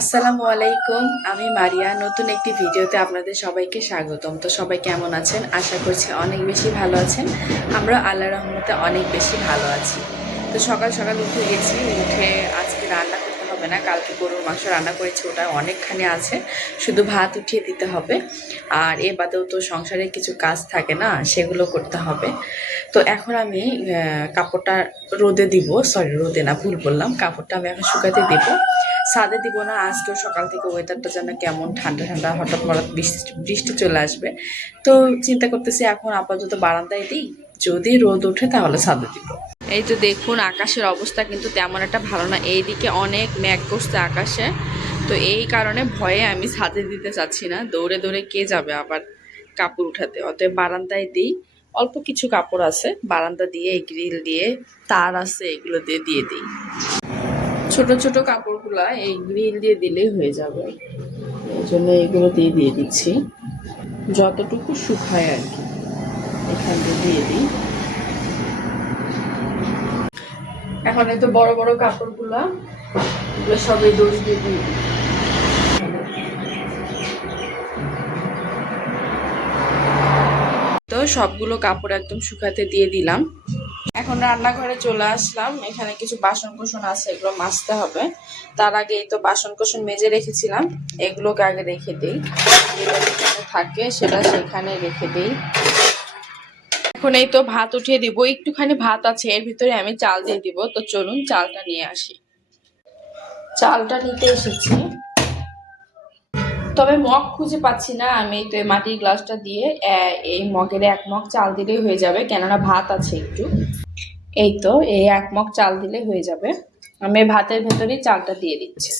আসসালামু আলাইকুম। আমি মারিয়া। নতুন একটি ভিডিওতে আপনাদের সবাইকে স্বাগতম। তো সবাই কেমন আছেন? আশা করছি অনেক বেশি ভালো আছেন। আমরা আল্লাহর রহমতে অনেক বেশি ভালো আছি। তো সকাল সকাল উঠে গেছি। উঠে আজকে রান্না করতে হবে না, কালকে গরুর মাংস রান্না করেছি, ওটা অনেকখানি আছে, শুধু ভাত উঠিয়ে দিতে হবে। আর এ বাদেও তো সংসারে কিছু কাজ থাকে না, সেগুলো করতে হবে। তো এখন আমি কাপড়টা রোদে দিব, সরি রোদে না, ভুল বললাম, কাপড়টা আমি এখন শুকাতে দিব। ছাদে দিব না, আজকেও সকাল থেকে ওয়েদারটা যেন কেমন ঠান্ডা ঠান্ডা, হঠাৎ মঠাৎ বৃষ্টি বৃষ্টি চলে আসবে। তো চিন্তা করতেছি এখন আপাতত বারান্দায় দিই, যদি রোদ ওঠে তাহলে ছাদে দিব। এই তো দেখুন, আকাশের অবস্থা কিন্তু তেমন একটা ভালো না, এইদিকে অনেক মেঘ করছে আকাশে। তো এই কারণে ভয়ে আমি ছাদে দিতে চাচ্ছি না, দৌড়ে দৌড়ে কে যাবে আবার কাপড় উঠাতে। অতএব বারান্দায় দিই। অল্প কিছু কাপড় আছে, বারান্দা দিয়ে, এই গ্রিল দিয়ে, তার আছে, এগুলো দিয়ে দিয়ে দিই। ছোট ছোট কাপড়গুলা এই গ্রিল দিয়ে দিলেই হয়ে যাবে, এই জন্য এগুলো দিয়ে দিয়ে দিচ্ছি, যতটুকু শুকায় আর কি এখান দিয়ে দিয়ে দিই। এখন এই তো বড় বড় কাপড়গুলা, এগুলো সবাই দড়ি দিয়ে দিয়ে দিই। তো সবগুলো কাপড় একদম শুকাতে দিয়ে দিলাম। এখন রান্নাঘরে চলে আসলাম, এখানে কিছু বাসন কোসন আছে, এগুলো মাজতে হবে। তার আগে এই তো বাসন কোসন মেজে রেখেছিলাম, এগুলোকে আগে রেখে দিই, যেটা যেখানে থাকে সেটা সেখানে রেখে দিই। এখন এই তো ভাত উঠিয়ে দিব, একটুখানি ভাত আছে, এর ভিতরে আমি চাল দিয়ে দিব। তো চলুন চালটা নিয়ে আসি। চালটা নিতে এসেছি, তবে মগ খুঁজে পাচ্ছি না। আমি তো এই মাটির গ্লাসটা দিয়ে এই মগের 1 মগ চাল দিলেই হয়ে যাবে, কেননা ভাত আছে একটু। এই তো এই 1 মগ চাল দিলে হয়ে যাবে। আমি ভাতের ভেতরেই চালটা দিয়ে দিচ্ছি।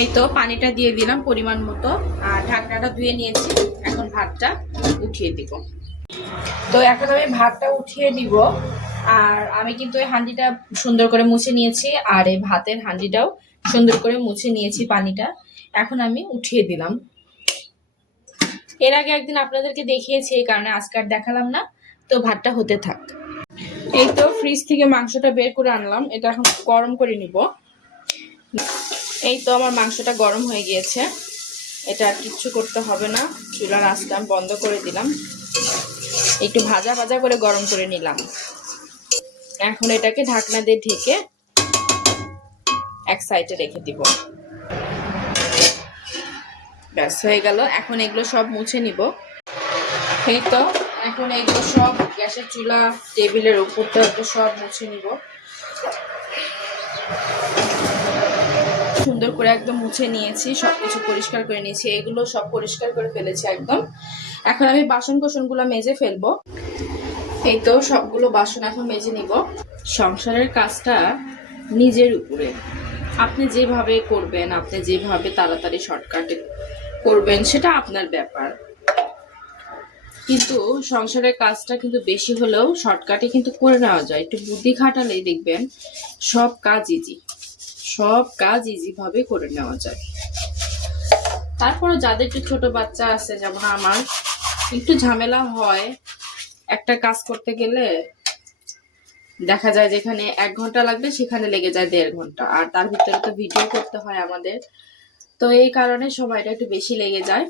এই তো পানিটা দিয়ে দিলাম পরিমাণ মতো, আর ঢাকনাটা ধুয়ে নিয়েছি। এখন ভাতটা উঠিয়ে দিব। তো এখন আমি ভাতটা উঠিয়ে দিব। আর আমি কিন্তু এই হাঁডিটা সুন্দর করে মুছে নিয়েছি, আর এই ভাতের হাঁডিটাও সুন্দর করে মুছে নিয়েছি পানিটা। এখন আমি উঠিয়ে দিলাম। এর আগে একদিন আপনাদেরকে দেখিয়েছি, এই কারণে আজকে আর দেখালাম না। তো ভাতটা হতে থাক। এই তো ফ্রিজ থেকে মাংসটা বের করে আনলাম, এটা এখন গরম করে নিব। এই তো আমার মাংসটা গরম হয়ে গিয়েছে, এটা আর কিচ্ছু করতে হবে না। চুলার আঁচটা বন্ধ করে দিলাম, একটু ভাজা ভাজা করে গরম করে নিলাম। এখন এটাকে ঢাকনা দিয়ে ঢেকে এক সাইডে রেখে দিব। ব্যাস হয়ে গেল। এখন এগুলো সব মুছে নিব। এই তো এখন এগুলো সব গ্যাসের চুলা, টেবিলের উপরটা সব মুছে নিব। সুন্দর করে একদম মুছে নিয়েছি, সবকিছু পরিষ্কার করে নিয়েছি, এগুলো সব পরিষ্কার করে ফেলেছি একদম। এখন আমি বাসন কোসনগুলো মেজে ফেলবো। এই তো সবগুলো বাসন এখন মেজে নিব। সংসারের কাজটা নিজের উপরে, আপনি যেভাবে করবেন, আপনি যেভাবে তাড়াতাড়ি শর্টকাটে করবেন, সেটা আপনার ব্যাপার। কিন্তু সংসারের কাজটা কিন্তু বেশি হলেও শর্টকাটে কিন্তু করে নেওয়া যায়, একটু বুদ্ধি খাটালেই দেখবেন সব কাজ ইজি, সব কাজ ইজি ভাবে করে নেওয়া যায়। তারপরে যাদের একটু ছোট বাচ্চা আছে, যেমন আমার, একটু ঝামেলা হয় একটা কাজ করতে গেলে। দেখা যায় যেখানে 1 ঘন্টা লাগবে সেখানে লেগে যায় 1.5 ঘন্টা, আর তার ভিতরে তো ভিডিও করতে হয় আমাদের। তো এই কারণে সময়টা একটু বেশি লেগে যায়।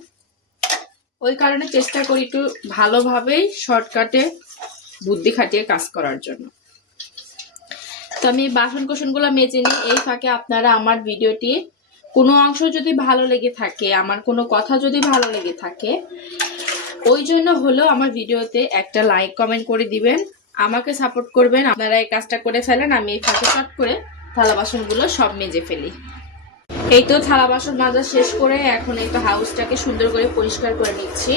ওই কারণে চেষ্টা করি একটু ভালোভাবেই শর্টকাটে বুদ্ধি খাটিয়ে কাজ করার জন্য। তো আমি বাসন কোসনগুলো মেজে নিই। এই ফাঁকে আপনারা আমার ভিডিওটি কোনো অংশ যদি ভালো লেগে থাকে, আমার কোনো কথা যদি ভালো লেগে থাকে, ওই জন্য হলো আমার ভিডিওতে একটা লাইক কমেন্ট করে দিবেন, আমাকে সাপোর্ট করবেন। আপনারা এই কাজটা করে ফেলেন, আমি এই ফাঁকে চট করে থালা বাসনগুলো সব মেজে ফেলি। এই তো থালা বাসন মাজা শেষ করে এখন এই তো হাউসটাকে সুন্দর করে পরিষ্কার করে নিচ্ছি।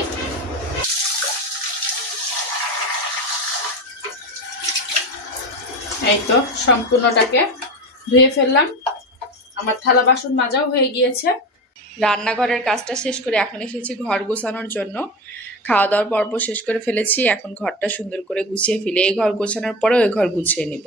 এই তো সম্পূর্ণটাকে ধুয়ে ফেললাম, আমার থালা বাসন মাজাও হয়ে গিয়েছে। রান্নাঘরের কাজটা শেষ করে এখন এসেছি ঘর গোছানোর জন্য। খাওয়া দাওয়ার পর্ব শেষ করে ফেলেছি, এখন ঘরটা সুন্দর করে গুছিয়ে ফেলি। এই ঘর গোছানোর পরে ওই ঘর গুছিয়ে নিব।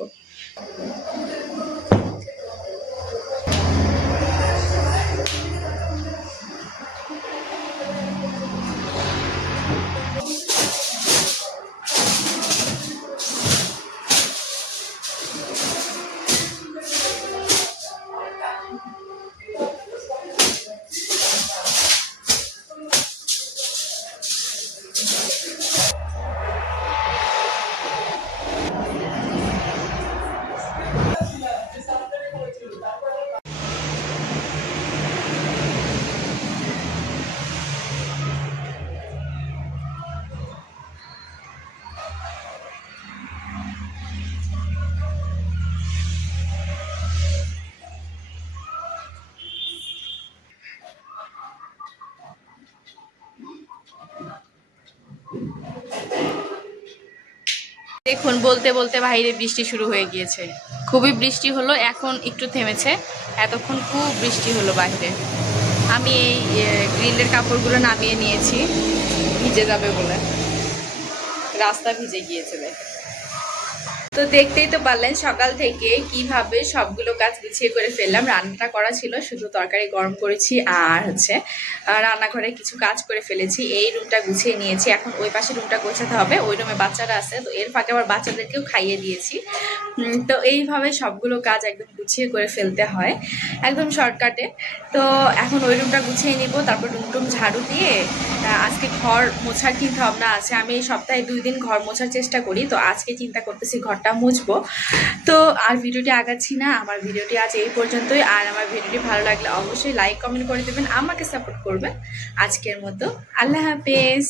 দেখুন, বলতে বলতে বাইরে বৃষ্টি শুরু হয়ে গিয়েছে। খুবই বৃষ্টি হলো, এখন একটু থেমেছে। এতক্ষণ খুব বৃষ্টি হলো বাইরে। আমি এই গ্রিলের কাপড়গুলো নামিয়ে নিয়েছি ভিজে যাবে বলে। রাস্তা ভিজে গিয়েছে দেখে। তো দেখতেই তো পারলেন সকাল থেকে কিভাবে সবগুলো কাজ গুছিয়ে করে ফেললাম। রান্নাটা করা ছিল, শুধু তরকারি গরম করেছি আর হচ্ছে রান্নাঘরে কিছু কাজ করে ফেলেছি। এই রুমটা গুছিয়ে নিয়েছি, এখন ওই পাশে রুমটা গোছাতে হবে। ওই রুমে বাচ্চারা আছে, তো এর ফাঁকে আবার বাচ্চাদেরকেও খাইয়ে দিয়েছি। তো এইভাবে সবগুলো কাজ একদম গুছিয়ে করে ফেলতে হয়, একদম শর্টকাটে। তো এখন ওই রুমটা গুছিয়ে নিব, তারপর রুম টুম ঝাড়ু দিয়ে আজকে ঘর মোছার চিন্তা ভাবনা আছে। আমি এই সপ্তাহে 2 দিন ঘর মোছার চেষ্টা করি, তো আজকে চিন্তা করতেছি ঘরটা মুছবো। তো আর ভিডিওটি আগাচ্ছি না, আমার ভিডিওটি আজ এই পর্যন্তই। আর আমার ভিডিওটি ভালো লাগলে অবশ্যই লাইক কমেন্ট করে দেবেন, আমাকে সাপোর্ট করবেন। আজকের মতো আল্লাহ হাফেজ।